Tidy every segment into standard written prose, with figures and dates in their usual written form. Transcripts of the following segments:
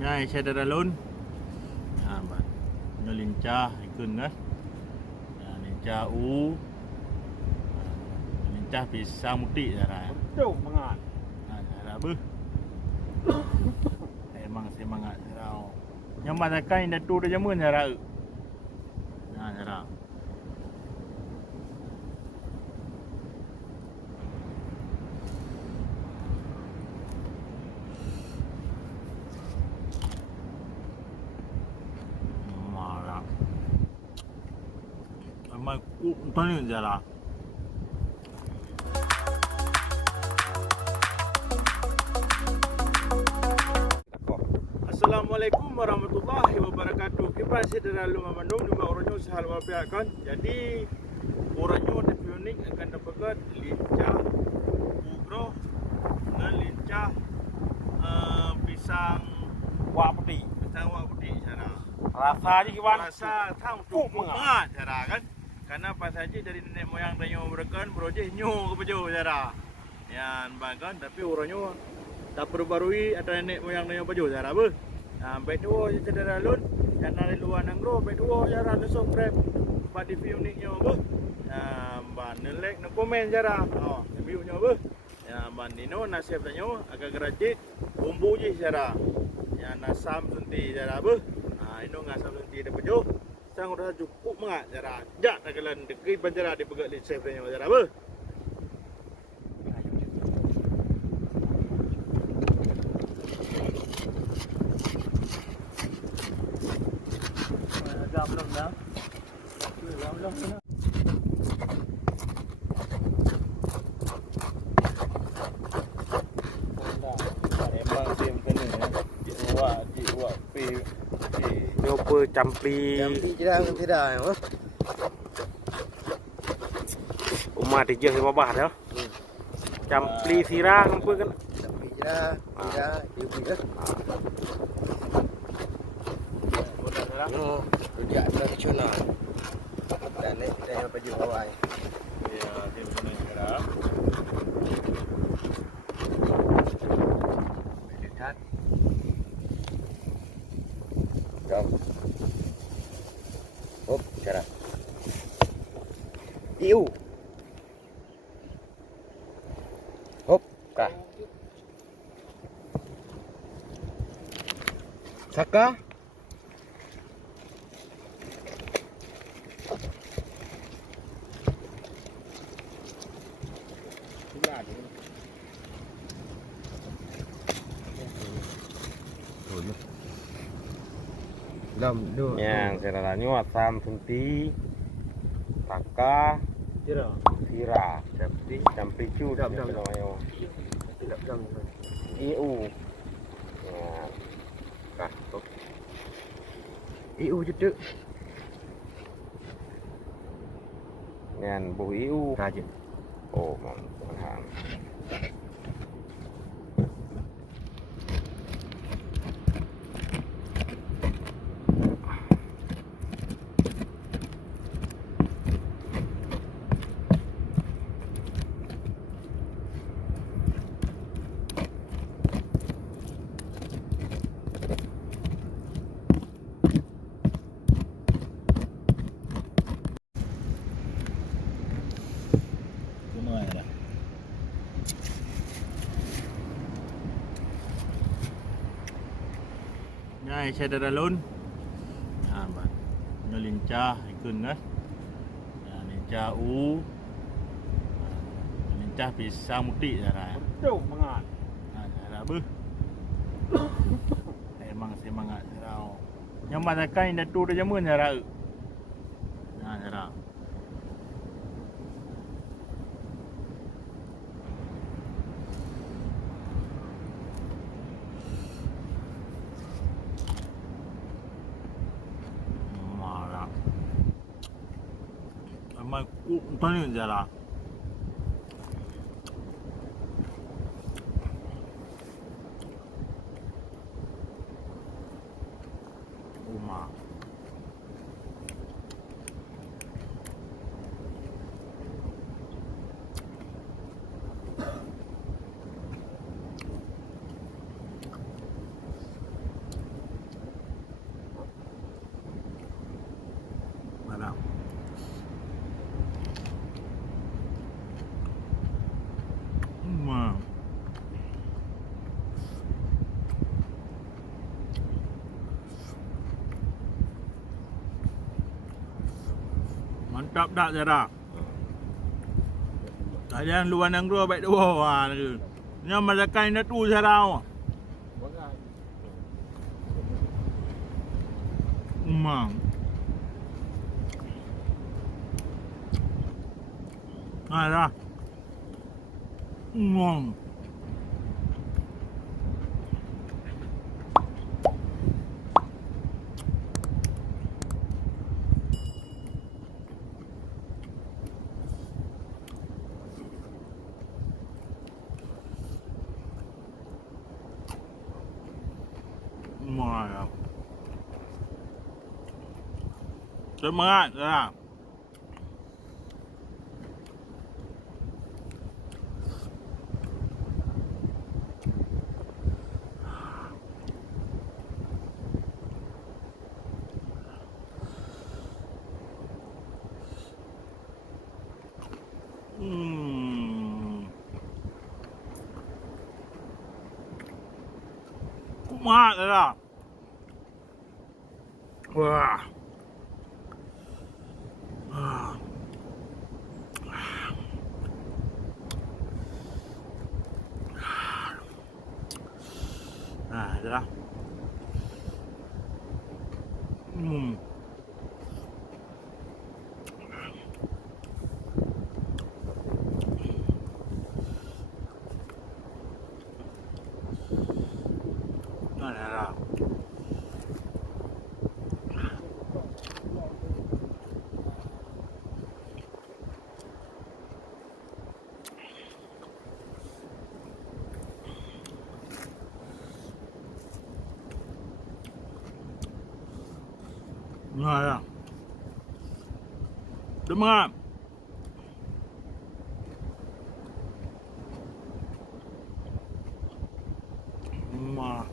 Nhai xe đà luôn bạn nó lincah ikun kan lincah lincah pisang mutik cara Betul mangat. Cara beuh emang semangat cara nyaman sakai datu dah jamun cara cara Aku tanya cara. Assalamualaikum warahmatullahi wabarakatuh. Kita sedang lalu memandung di orangnya sehal wabiak kan. Jadi orangnya tapi unik akan dapatkan lincah bugro dengan lincah pisang Wak putih. cara. Rasanya gimana? Rasa tang cukup banget cara kan. Karena pas saja dari nenek moyang tanya berkan berojeh nyu ke pejo cara. Yan bahkan tapi orangnya tak perbarui atau nenek moyang tanya pejo cara be. Sampai dua cedera lun dan dari luar nanggro sampai dua cara langsung grab pada view uniknya be. Ban nelek nak komen cara. Oh, view-nya be. Ya ban dino nasib tanya agak geracit bumbu je cara. Ya nasam sunti cara be. Ini ngasam sunti ada pejo. Sang udah cukup mak cara. Jak nak kelan deki banjara di pegat lid safe tanya cara be. Belum dah. Belum. Emang dia kena Jiwa pi nyoba campli tidak ya. Umah dia je babah dah. Campli sirang apa kan? Campli tidak dia juga. Oh, dia tradisional. Dan ni kita yang baju bawah. Ya, dia kena gerak. Dekat. Jom. Hop, cara. Iu. Hop, kah. Saka. Yang seralanya asam sunti, taka, sira, campli cu, iu, Iu je. Ngan bu iu, Raja. oh mantap. Nhai xe đà luôn bạn nó lincah ikun kan lincah lincah pisang mutik cara Betul mangat. cara beuh emang semangat cara nyaman sakai datu dah jamun cara cara Aku tanya cara. Umah. mantap dah Zara. Kalian luar yang dua baik dua wah tu. Nya malakai na tu Zara. Mang. Dah. Mang. Wow. Semangat lah. Kumat lah. Wah. Nah, dah. Nah, dah. Nah, dah. Semangat. Mah.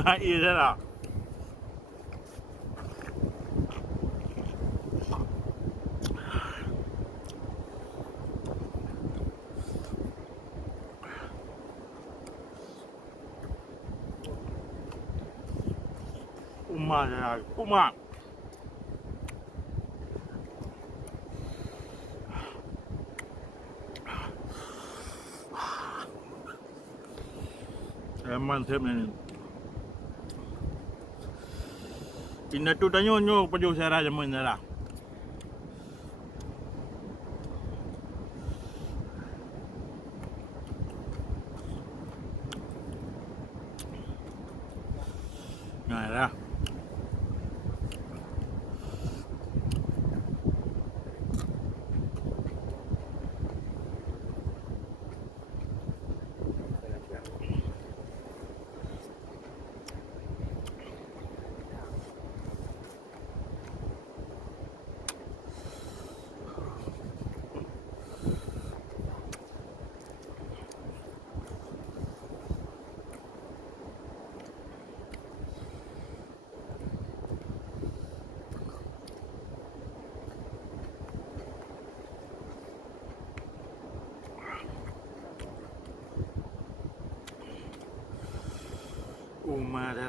Nah, iya dah. Kumat dah. Kumat. Mantap ni. Pindah tu dah nyonyo pejuh saya jaman dah. Nah, dah.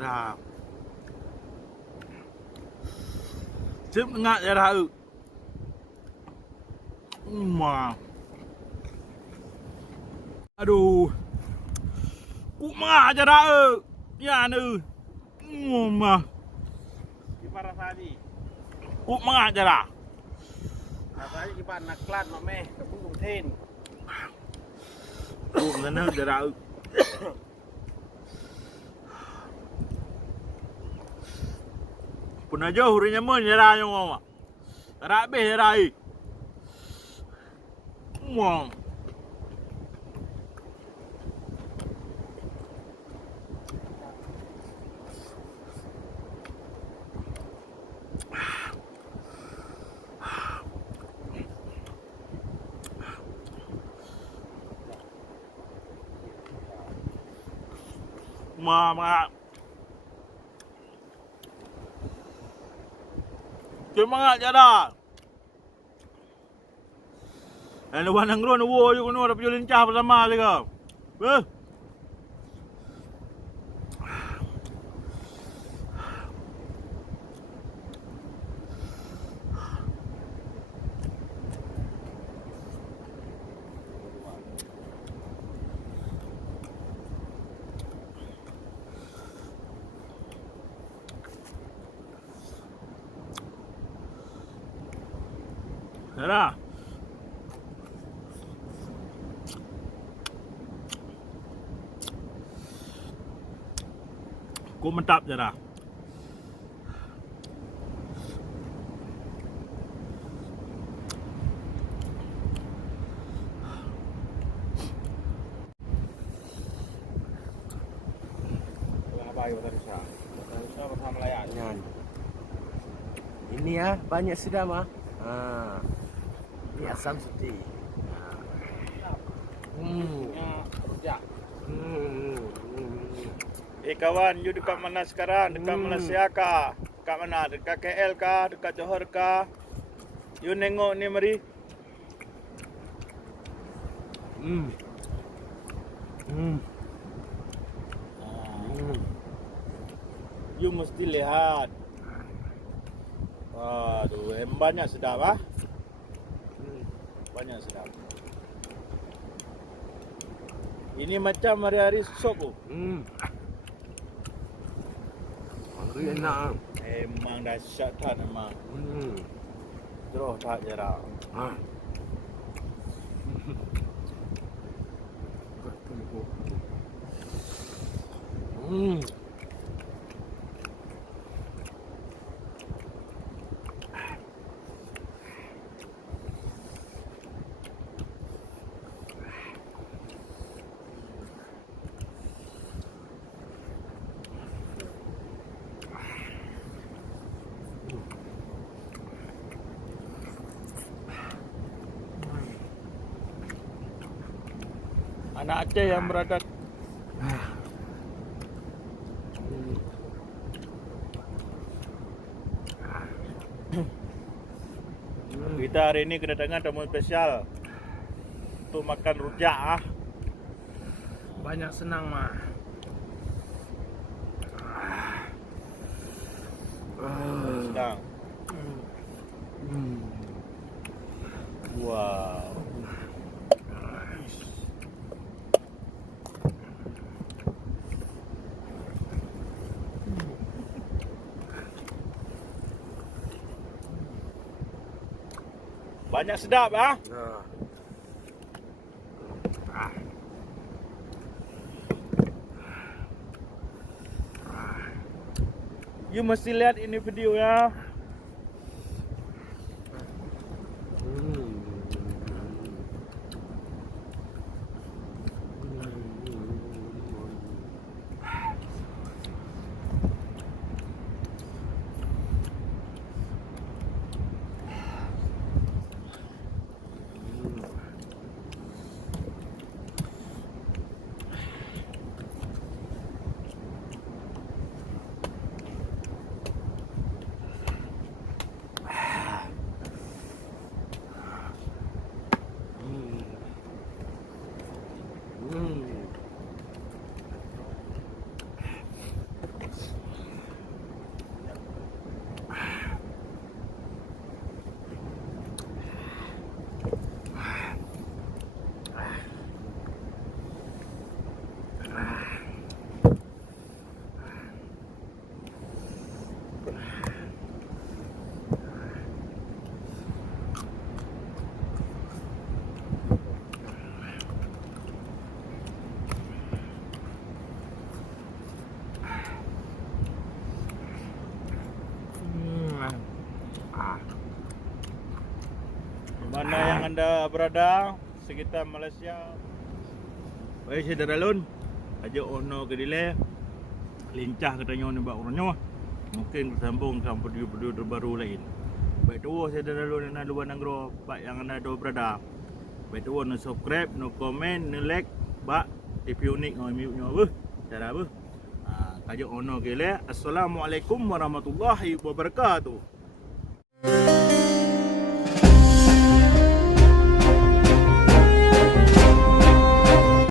Dah. Sip ngak dah. Mah. Aduh. Kumat aja dah. Ya ni. Mah. Gimana tadi? Kumat aja dah. Rasanya gimana naklan mame kebun tin. Mana dah. Pun aja hurinya mun jara yang mama. Rabe rai. Wah. Mak. Semangat je dah. Luar nangro nu wo je kono dapat lincah bersama je kau. Dah. Aku mentap je dah. Apa yang tadi sah? Tadi sah bersama layaknya. Ini ya banyak sudah mah. Ini asam putih. Rujak. Kawan, you dekat mana sekarang? Dekat Malaysia kah? Dekat mana? Dekat KL kah? Dekat Johor kah? You nengok ni mari. You mesti lihat. Aduh, banyak sedap ah. Banyak sedap. Ini macam hari-hari sop tu. Enak. Emang dahsyat tak memang. Terus tak jarang. Anak Aceh yang berada kita hari ini kedatangan tamu spesial untuk makan rujak ah. Banyak senang mah. Sedang. Wow. Banyak sedap ah. You mesti lihat ini video ya. Mana yang anda berada sekitar Malaysia. Baik saya daralun. Ajak ono ke dile. Lincah katanya ni buat orangnya. Mungkin bersambung sampai video-video terbaru lain. Baik tu saya daralun dan luar nanggro pak yang anda ada berada. Baik tu no subscribe, no comment, no like, bak TV unik no mute nya apa. Cara apa? Aja ono gele. Assalamualaikum warahmatullahi wabarakatuh.